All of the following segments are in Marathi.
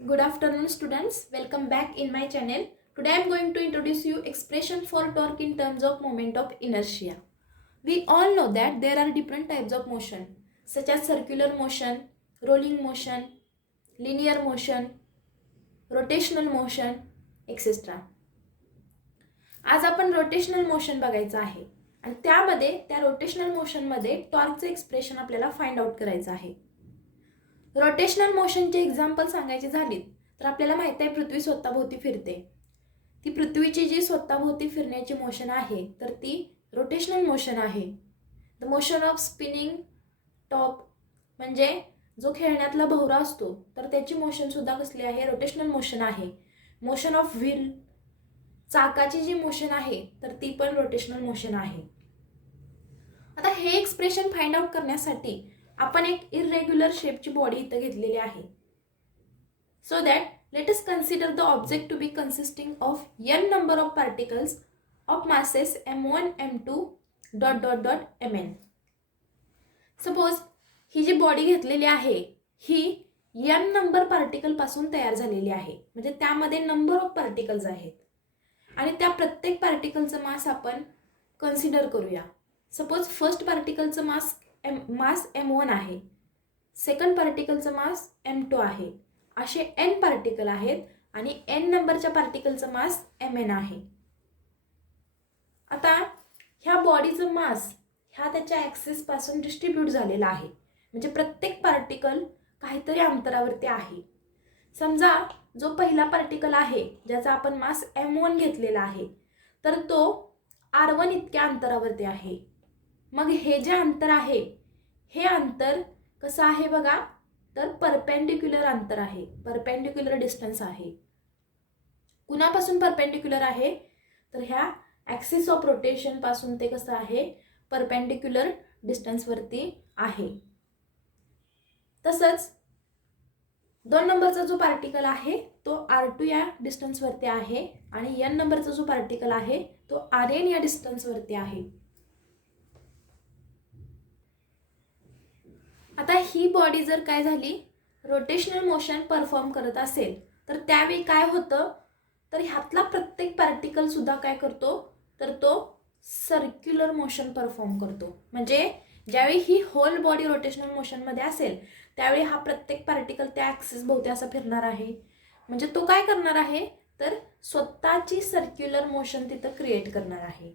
Good afternoon students, welcome back in my channel. Today I am going to introduce you expression for torque in terms of moment of inertia. We all know that there are different types of motion such as circular motion, rolling motion, linear motion, rotational motion, etc. आज आपण रोटेशनल मोशन बघायचं आहे आणि त्यामध्ये त्या रोटेशनल मोशनमध्ये टॉर्कचं एक्सप्रेशन आपल्याला फाइंड आउट करायचं आहे. रोटेशनल मोशनचे एक्झाम्पल सांगायचे झालीत तर आपल्याला माहिती आहे पृथ्वी स्वतःभोवती फिरते. ती पृथ्वीची जी स्वतःभोवती फिरण्याची मोशन आहे तर ती रोटेशनल मोशन आहे. The motion of spinning top म्हणजे जो खेळण्यातला भोवरा असतो तर त्याची मोशन सुद्धा कसली आहे, रोटेशनल मोशन आहे. मोशन ऑफ व्हील चाकाची जी मोशन आहे तर ती पण रोटेशनल मोशन आहे. आता हे एक्सप्रेशन फाइंड आउट करण्यासाठी आपण एक इरेग्युलर शेपची बॉडी इथं घेतलेली आहे. So that let us consider the object to be consisting of n number of particles of masses m1 m2 dot dot dot mn. Suppose ही जी बॉडी घेतलेली आहे ही n नंबर पार्टिकल पासून तयार झालेली आहे, म्हणजे त्यामध्ये नंबर ऑफ पार्टिकल्स आहेत आणि त्या प्रत्येक पार्टिकलचं मास आपण कन्सिडर करूया. सपोज फर्स्ट पार्टिकलचं मास m1 आहे, सेकंड पार्टिकलचं मास m2 आहे, असे n पार्टिकल आहेत आणि n नंबरच्या पार्टिकलचं मास mn आहे. आता ह्या बॉडीचं मास ह्या त्याच्या ॲक्सिस पासून डिस्ट्रीब्यूट झालेला आहे, म्हणजे प्रत्येक पार्टिकल काहीतरी अंतरावरती आहे. समजा जो पहिला पार्टिकल आहे ज्याचा आपण मास m1 घेतलेला आहे तर तो r1 इतक्या अंतरावरती आहे. मग हे जे अंतर आहे हे अंतर कसं आहे बघा, तर परपेंडिक्युलर अंतर आहे, परपेंडिक्युलर डिस्टन्स आहे. कुणापासून परपेंडिक्युलर आहे तर ह्या ॲक्सिस ऑफ रोटेशन पासून ते कसं आहे, परपेंडिक्युलर डिस्टन्सवरती आहे. तसंच 2 नंबरचा जो पार्टिकल आहे तो r2 या डिस्टन्सवरती आहे आणि n नंबरचा जो पार्टिकल आहे तो rn या डिस्टन्सवरती आहे. आता ही बॉडी जर काय झाली, रोटेशनल मोशन परफॉर्म करत असेल तर त्यावेळी काय होतं, तर ह्यातला प्रत्येक पार्टिकल सुद्धा काय करतो, तर तो सर्क्युलर मोशन परफॉर्म करतो. म्हणजे ज्यावेळी ही होल बॉडी रोटेशनल मोशनमध्ये असेल त्यावेळी हा प्रत्येक पार्टिकल त्या ॲक्सिस भोवती असा फिरणार आहे. म्हणजे तो काय करणार आहे, तर स्वतःची सर्क्युलर मोशन तिथं क्रिएट करणार आहे.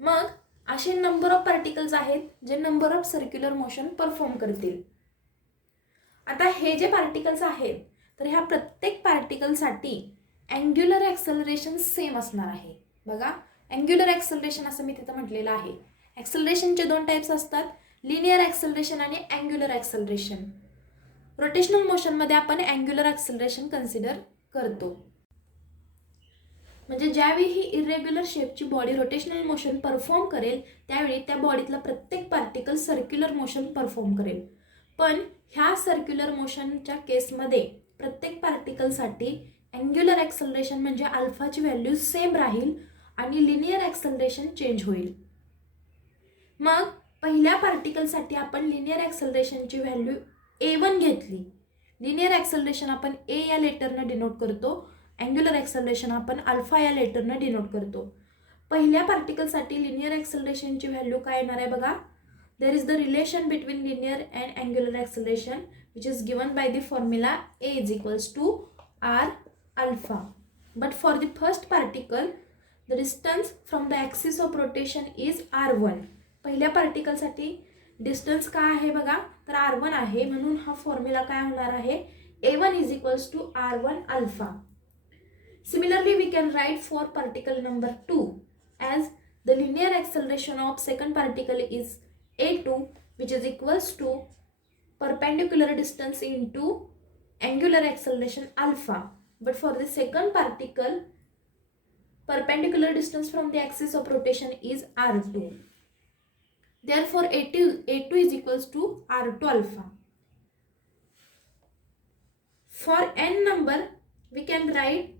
मग असे नंबर ऑफ पार्टिकल्स आहेत जे number of circular motion perform करतील. आता हे जे पार्टिकल्स आहेत तर ह्या प्रत्येक पार्टिकलसाठी अँग्युलर ॲक्सलरेशन सेम असणार आहे. बघा, अँग्युलर ॲक्सलरेशन असं मी तिथं म्हटलेलं आहे. ॲक्सलरेशनचे 2 टाइप्स असतात, लिनियर ॲक्सलरेशन आणि अँग्युलर ॲक्सलरेशन. रोटेशनल मोशनमध्ये आपण अँग्युलर ॲक्सलरेशन कन्सिडर करतो. म्हणजे ज्यावेळी ही इरेग्युलर शेपची बॉडी रोटेशनल मोशन परफॉर्म करेल त्यावेळी त्या बॉडीतला प्रत्येक पार्टिकल सर्क्युलर मोशन परफॉर्म करेल. पण ह्या सर्क्युलर मोशनच्या केसमध्ये प्रत्येक पार्टिकलसाठी अँग्युलर ॲक्सलरेशन म्हणजे अल्फाची व्हॅल्यू सेम राहील आणि लिनियर ॲक्सलरेशन चेंज होईल. मग पहिल्या पार्टिकलसाठी आपण लिनियर ॲक्सलरेशनची व्हॅल्यू a1 घेतली. लिनियर ॲक्सलरेशन आपण a या लेटरनं डिनोट करतो, अँग्युलर ॲक्सलरेशन आपण अल्फा या लेटरनं डिनोट करतो. पहिल्या पार्टिकलसाठी लिनियर ॲक्सलरेशनची व्हॅल्यू काय येणार आहे बघा, there is the relation between linear and angular acceleration which is given by the formula a is equals to r alpha. But for the first particle the distance from the axis of rotation is r1. पहिल्या पार्टिकलसाठी डिस्टन्स काय आहे बघा, तर r1 आहे, म्हणून हा फॉर्म्युला काय होणार आहे, a1 is equals to r1 alpha. Similarly, we can write for particle number 2 as the linear acceleration of second particle is a2 which is equals to perpendicular distance into angular acceleration alpha. But for the second particle, perpendicular distance from the axis of rotation is r2. Therefore, a2 is equals to r2 alpha. For n number, we can write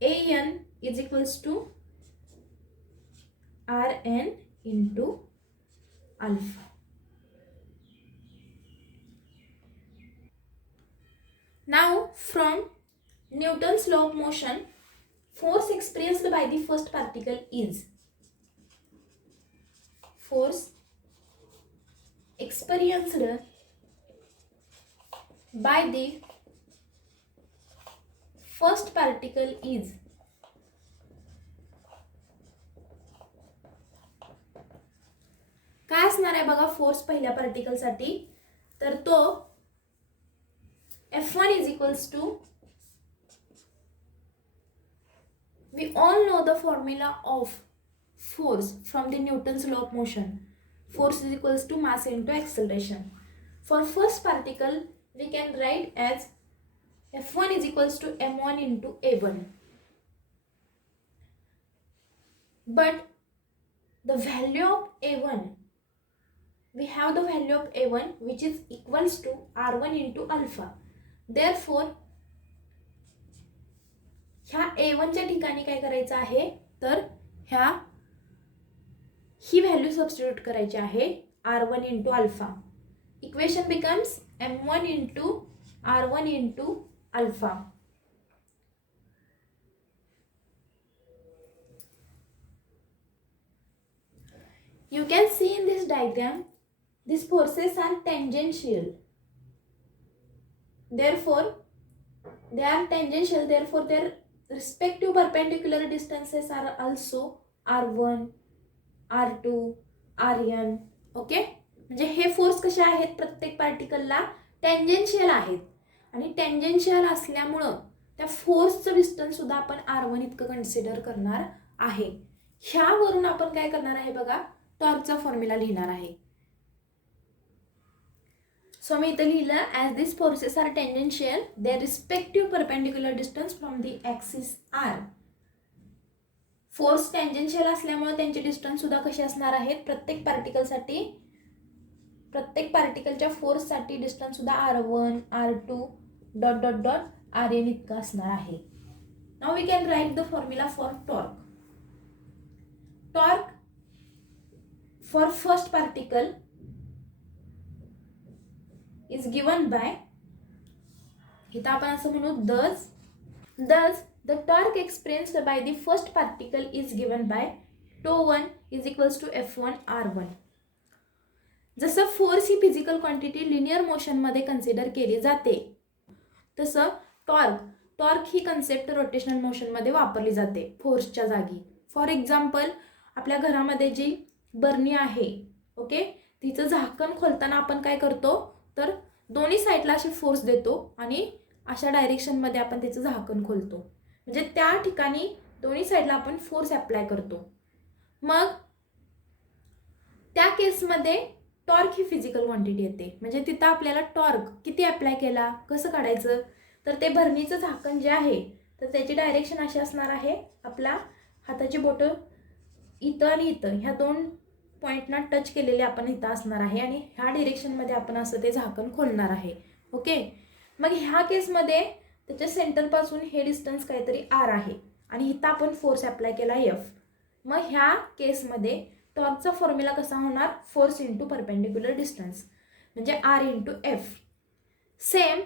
an is equals to rn into alpha. Now from Newton's law of motion, force experienced by the first particle is force experienced by the first particle is काय असणार आहे बघा फोर्स पहिल्या पार्टिकल साठी तर तो F1 is equals to, we all know the formula of force from the Newton's law of motion. Force is equals to mass into acceleration. For first particle we can write as F1 is equals to m1 into a1. But the value of a1, we have the value of a1 which is equals to r1 into alpha. Therefore ह्या a1 च्या ठिकाणी काय करायचं आहे तर ही व्हॅल्यू सबस्टिट्यूट करायची आहे r1 into alpha. Equation becomes m1 into r1 into alpha. You can see in this diagram these forces are tangential. Therefore they are tangential, therefore their respective perpendicular distances are also r1, r2, rn. Okay, म्हणजे हे फोर्स कसे आहेत प्रत्येक पार्टिकलला टँजेन्शियल आहेत आणि टँजेन्शियल असल्यामुळं त्या फोर्सचं डिस्टन्स सुद्धा आपण r1 इतकं कन्सिडर करणार आहे. ह्यावरून आपण काय करणार आहे बघा टॉर्कचा फॉर्म्युला लिहिणार आहे. सो मी इथं लिहिलं as this forces are tangential their respective perpendicular distance from the axis are. Force tangential असल्यामुळे त्यांचे डिस्टन्स सुद्धा कसे असणार आहेत प्रत्येक पार्टिकलसाठी, प्रत्येक पार्टिकलच्या फोर्ससाठी डिस्टन्स सुद्धा r1, r2 dot dot dot rn इतकं असणार आहे. Now we can write the formula for torque. Torque for first particle is given by, इथं आपण असं म्हणू thus the torque experienced by the first particle is given by τ1 is equals to F1 R1. जसं फोर्स ही फिजिकल क्वांटिटी लिनियर मोशन मध्ये कन्सिडर केली जाते तसं टॉर्क ही कन्सेप्ट रोटेशनल मोशन मध्ये वापरली जाते फोर्सच्या जागी. फॉर एक्झाम्पल आपल्या घरामध्ये जी बर्नी आहे ओके तिचं झाकण खोलताना आपण काय करतो तर दोन्ही साईडला अशी फोर्स देतो आणि अशा डायरेक्शनमध्ये आपण त्याचं झाकण खोलतो, म्हणजे त्या ठिकाणी दोन्ही साईडला आपण फोर्स अप्लाय करतो. मग त्या केसमध्ये टॉर्क ही फिजिकल क्वांटिटी येते, म्हणजे तिथं आपल्याला टॉर्क किती अप्लाय केला कसं काढायचं तर ते भरणीचं झाकण जे आहे तर त्याची डायरेक्शन अशी असणार आहे, आपला हाताची बोटं इथं आणि इथं ह्या दोन पॉइंटना टच केलेले आपण इथं असणार आहे आणि ह्या डिरेक्शनमध्ये आपण असं ते झाकण खोलणार आहे. ओके, मग ह्या केसमध्ये त्याच्या सेंटरपासून हे डिस्टन्स काहीतरी r आहे आणि इथं आपण फोर्स अप्लाय केला F. मग ह्या केसमध्ये टॉर्कचा फॉर्म्युला कसा होणार फोर्स इंटू परपेंडिक्युलर डिस्टन्स म्हणजे r इंटू F. सेम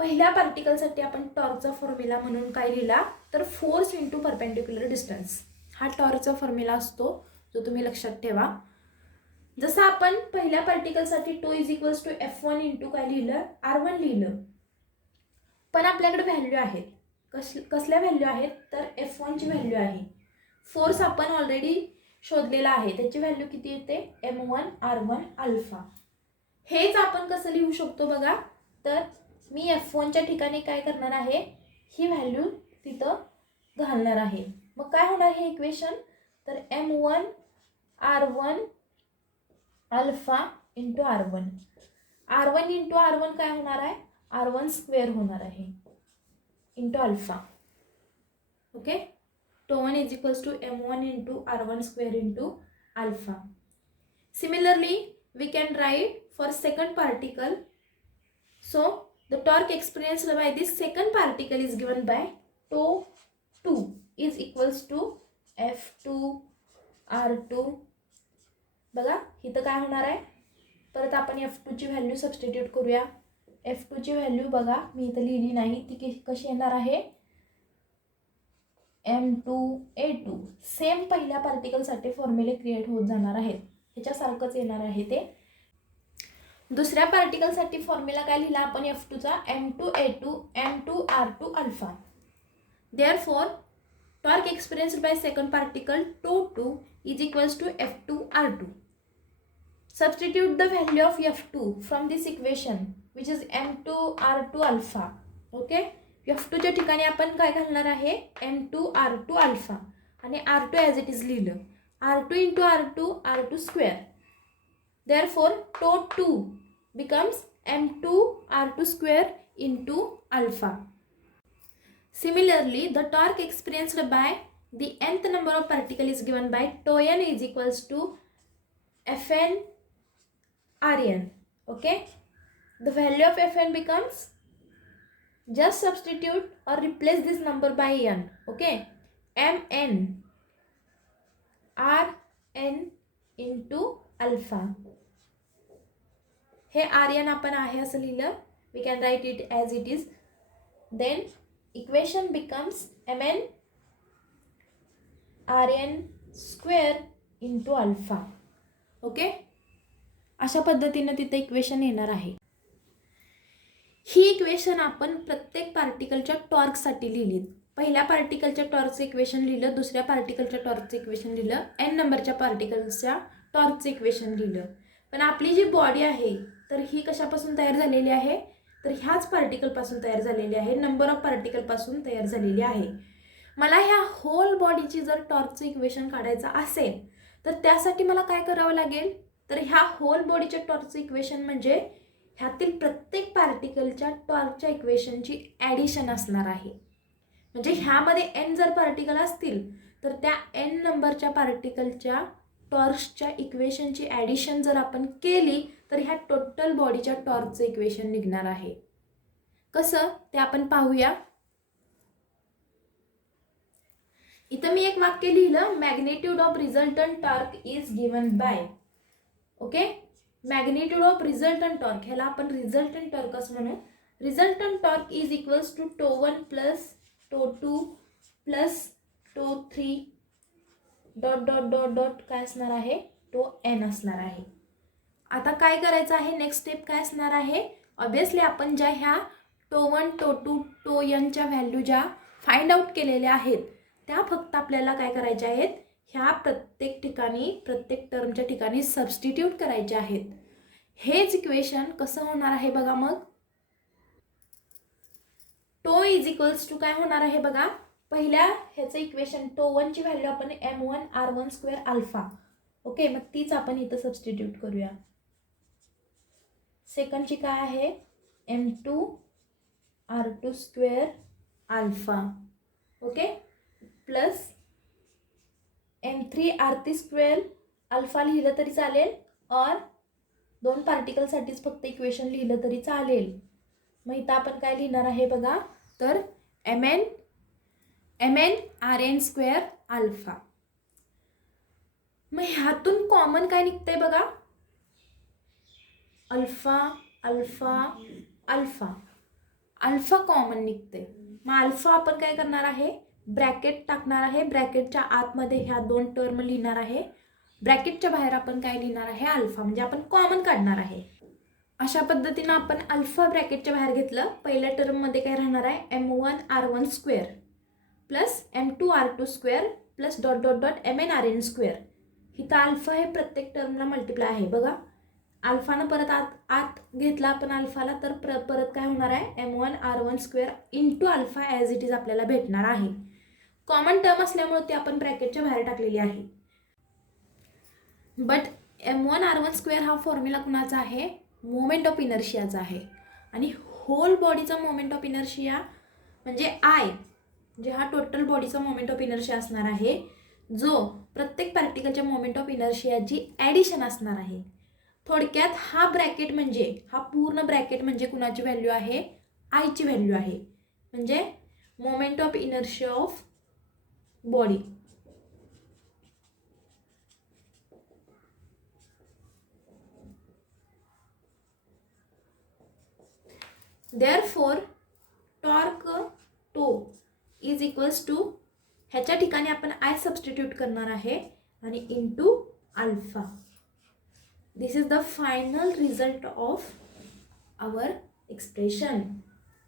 पहिल्या पार्टिकलसाठी आपण टॉर्कचा फॉर्म्युला म्हणून काय लिहिला तर फोर्स इंटू परपेंडिक्युलर डिस्टन्स हा टॉर्कचा फॉर्म्युला असतो जो तुम्ही लक्षात ठेवा. जसं आपण पहिल्या पार्टिकलसाठी tau is equals to F1 into काय लिहिलं R1 लिहिलं, पण आपल्याकडे व्हॅल्यू आहेत. कसल्या व्हॅल्यू आहेत तर F1 ची व्हॅल्यू आहे. फोर्स आपण ऑलरेडी शोधलेला आहे त्याची व्हॅल्यू किती येते m1 r1 अल्फा. हेच आपण कसं लिहू शकतो बघा तर मी F1 च्या ठिकाणी काय करणार आहे ही व्हॅल्यू तिथं घालणार आहे. मग काय होणार हे इक्वेशन तर m1 r1 alpha into r1. r1 into r1 काय होणार आहे r1 स्क्वेअर होणार आहे into alpha. Okay, τ1 is equals to m1 into r1 square into alpha. Similarly we can write for second particle. So the torque experienced by this second particle is given by τ2 is equals to F2 R2. बघा इथं काय होणार आहे परत आपण F2 ची व्हॅल्यू सबस्टिट्यूट करूया. F2 ची व्हॅल्यू बघा, मी इथं लिहिली नाही, ती कशी येणार आहे, M2A2. सेम पहिल्या पार्टिकलसाठी फॉर्म्युले क्रिएट होत जाणार आहेत, ह्याच्यासारखंच येणार आहे ते. दुसऱ्या पार्टिकलसाठी फॉर्म्युला काय लिहिला आपण F2चा, M2A2 M2R2 alpha. Therefore torque experienced by second particle τ2 is equals to F2R2. Substitute the value of F2 from this equation which is M2R2 alpha. Okay, F2 च्या ठिकाणी आपण काय घालणार आहे, M2R2 अल्फा, आणि R2 ॲज इट इज लिहिलं, R2 into R2 square. Therefore τ2 becomes M2R2 square into alpha. Similarly, the torque experienced by the nth number of particle is given by tau n is equals to Fn Rn. Okay, the value of Fn becomes, just substitute or replace this number by n. Okay, Mn Rn into alpha. हे Rn आपण आहे असं लिहिलं, we can write it as it is. Then equation becomes Mn Rn square into alpha. Okay, अशा पद्धतीने तिथे इक्वेशन येणार आहे. ही इक्वेशन आपण प्रत्येक पार्टिकलच्या टॉर्कसाठी लिहिली. पहिल्या पार्टिकलच्या टॉर्कचं इक्वेशन लिहिलं, दुसऱ्या पार्टिकलच्या टॉर्कचं इक्वेशन लिहिलं, n नंबरच्या पार्टिकलच्या टॉर्कचं इक्वेशन लिहिलं. पण आपली जी बॉडी आहे तर ही कशापासून तयार झालेली आहे, तर ह्याच पार्टिकलपासून तयार झालेली आहे, नंबर ऑफ पार्टिकलपासून तयार झालेली आहे. मला ह्या होल बॉडीची जर टॉर्कचं इक्वेशन काढायचं असेल तर त्यासाठी मला काय करावं लागेल, तर ह्या होल बॉडीच्या टॉर्कचं इक्वेशन म्हणजे ह्यातील प्रत्येक पार्टिकलच्या टॉर्कच्या इक्वेशनची ॲडिशन असणार आहे. म्हणजे ह्यामध्ये n जर पार्टिकल असतील तर त्या n नंबरच्या पार्टिकलच्या टॉर्क्सच्या इक्वेशनची ॲडिशन जर आपण केली तर ह्या टोटल बॉडीच्या टॉर्कचं इक्वेशन निघणार आहे. कसं ते आपण पाहूया. इथं मी एक वाक्य लिहिलं, magnitude of resultant torque is given by. Okay, magnitude of resultant torque, ह्याला आपण रिझल्टंट टॉर्क असं म्हणू. Resultant torque is equals to τ1 plus τ2 plus τ3 dot dot dot dot काय असणार आहे, τn असणार आहे. आता काय करायचं आहे, नेक्स्ट स्टेप काय असणार आहे, ऑब्वियसली आपण ज्या ह्या τ1 τ2 τn च्या व्हॅल्यू ज्या फाइंड आउट केलेल्या आहेत त्या फक्त आपल्याला काय करायच्या आहेत, ह्या प्रत्येक ठिकाणी प्रत्येक टर्मच्या ठिकाणी सबस्टिट्यूट करायचे आहेत. हेच इक्वेशन कसं होणार आहे बघा. मग τ इज इक्वल्स टू काय होणार आहे बघा, पहिल्या ह्याचं इक्वेशन τ1 ची व्हॅल्यू आपण M1 R1 square alpha. Okay, मग तीच आपण इथं सबस्टिट्यूट करूया. सेकंडची काय आहे, M2 R2 square alpha. Okay, plus M3 R3 square alpha लिहिलं तरी चालेल, और दोन पार्टिकलसाठीच फक्त इक्वेशन लिहिलं तरी चालेल. मग इथं आपण काय लिहिणार आहे बघा, तर Mn Rn स्क्वेअर अल्फा. मग ह्यातून कॉमन काय निघतंय बघा, alpha alpha alpha alpha common निघते. मग अल्फा आपण काय करणार आहे, ब्रॅकेट टाकणार आहे, ब्रॅकेटच्या आतमध्ये ह्या दोन टर्म लिहिणार आहे, ब्रॅकेटच्या बाहेर आपण काय लिहिणार आहे, अल्फा, म्हणजे आपण कॉमन काढणार आहे. अशा पद्धतीनं आपण अल्फा ब्रॅकेटच्या बाहेर घेतलं. पहिल्या टर्ममध्ये काय राहणार आहे, M1 R1 square plus M2 R2 square plus dot dot dot Mn Rn square. इथं अल्फा हे प्रत्येक टर्मला मल्टिप्लाय आहे बघा. अल्फानं परत आत घेतला आपण अल्फाला, तर परत काय होणार आहे, M1 R1 square into alpha as it is आपल्याला भेटणार आहे. कॉमन टर्म असल्यामुळे ती आपण ब्रॅकेटच्या बाहेर टाकलेली आहे. बट M1 R1 स्क्वेअर हा फॉर्म्युला कुणाचा आहे, मोमेंट ऑफ इनर्शियाचा आहे. आणि होल बॉडीचा मोमेंट ऑफ इनर्शिया म्हणजे I, म्हणजे हा टोटल बॉडीचा मोमेंट ऑफ इनर्शिया असणार आहे, जो प्रत्येक पार्टिकलच्या मोमेंट ऑफ इनर्शियाची ॲडिशन असणार आहे. थोडक्यात हा ब्रॅकेट म्हणजे, हा पूर्ण ब्रॅकेट म्हणजे कुणाची व्हॅल्यू आहे, I ची व्हॅल्यू आहे. म्हणजे moment of inertia of body. Therefore torque tau is equals to, ह्याच्या ठिकाणी आपण आय सबस्टिट्यूट करणार आहे आणि into alpha. This is the final result of our expression.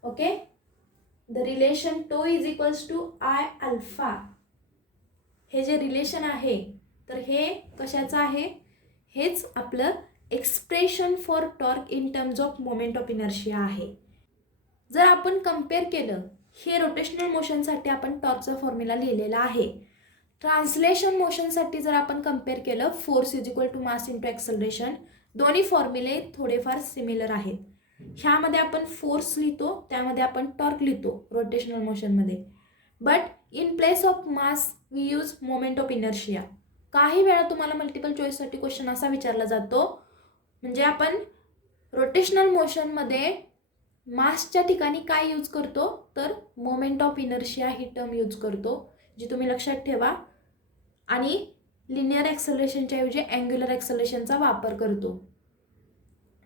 Okay, the relation tau is equals to I alpha. हे जे रिलेशन आहे तर हे कशाचं आहे, हेच आपलं expression for torque in terms of moment of inertia आहे. जर आपण कम्पेअर केलं, हे रोटेशनल मोशनसाठी आपण टॉर्कचा फॉर्म्युला लिहिलेला आहे. ट्रान्सलेशन मोशनसाठी जर आपण कम्पेअर केलं, force is equal to mass into acceleration, दोन्ही फॉर्म्युले थोडेफार सिमिलर आहेत. ह्यामध्ये आपण फोर्स लिहितो, त्यामध्ये आपण टॉर्क लिहितो रोटेशनल मोशनमध्ये. But in place of mass we use moment of inertia. काही वेळा तुम्हाला मल्टिपल चॉईससाठी क्वेश्चन असा विचारला जातो, म्हणजे आपण रोटेशनल मोशनमध्ये मासच्या ठिकाणी काय यूज करतो, तर moment of inertia he term use करतो, जी तुम्ही लक्षात ठेवा. आणि लिनियर ॲक्सलरेशनच्या ऐवजी अँग्युलर ॲक्सलरेशनचा वापर करतो.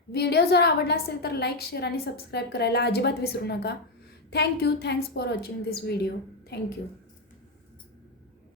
व्हिडिओ जर आवडला असेल तर लाईक, शेअर आणि सबस्क्राईब करायला अजिबात विसरू नका. Thank you. Thanks for watching this video. Thank you.